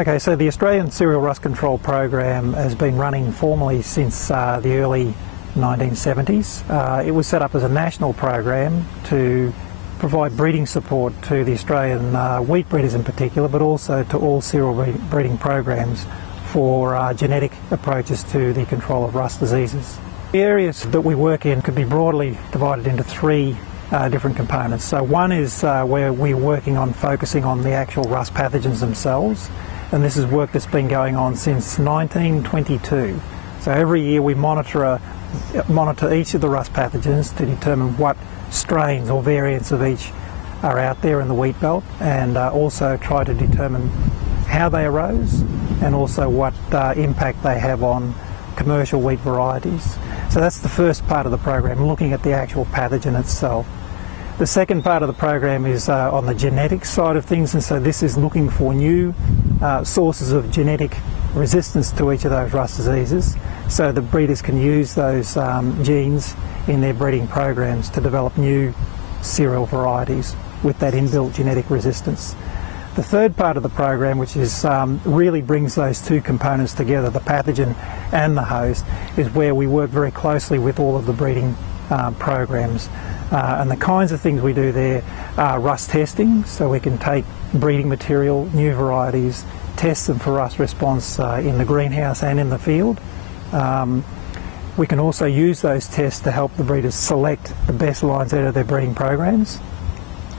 Okay, so the Australian Cereal Rust Control Program has been running formally since the early 1970s. It was set up as a national program to provide breeding support to the Australian wheat breeders in particular, but also to all cereal breeding programs for genetic approaches to the control of rust diseases. The areas that we work in could be broadly divided into three different components. So one is where we're working on focusing on the actual rust pathogens themselves, and this is work that's been going on since 1922. So every year we monitor each of the rust pathogens to determine what strains or variants of each are out there in the wheat belt, and also try to determine how they arose and also what impact they have on commercial wheat varieties. So that's the first part of the program, looking at the actual pathogen itself. The second part of the program is on the genetics side of things, and so this is looking for new sources of genetic resistance to each of those rust diseases, so the breeders can use those genes in their breeding programs to develop new cereal varieties with that inbuilt genetic resistance. The third part of the program, which is really brings those two components together, the pathogen and the host, is where we work very closely with all of the breeding programs. And the kinds of things we do there are rust testing, so we can take breeding material, new varieties, test them for rust response in the greenhouse and in the field. We can also use those tests to help the breeders select the best lines out of their breeding programs.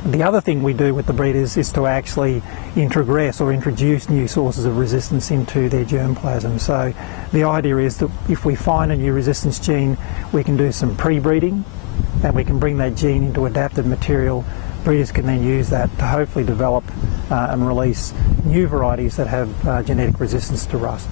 The other thing we do with the breeders is to actually introgress or introduce new sources of resistance into their germplasm. So the idea is that if we find a new resistance gene, we can do some pre-breeding and we can bring that gene into adapted material. Breeders can then use that to hopefully develop and release new varieties that have genetic resistance to rust.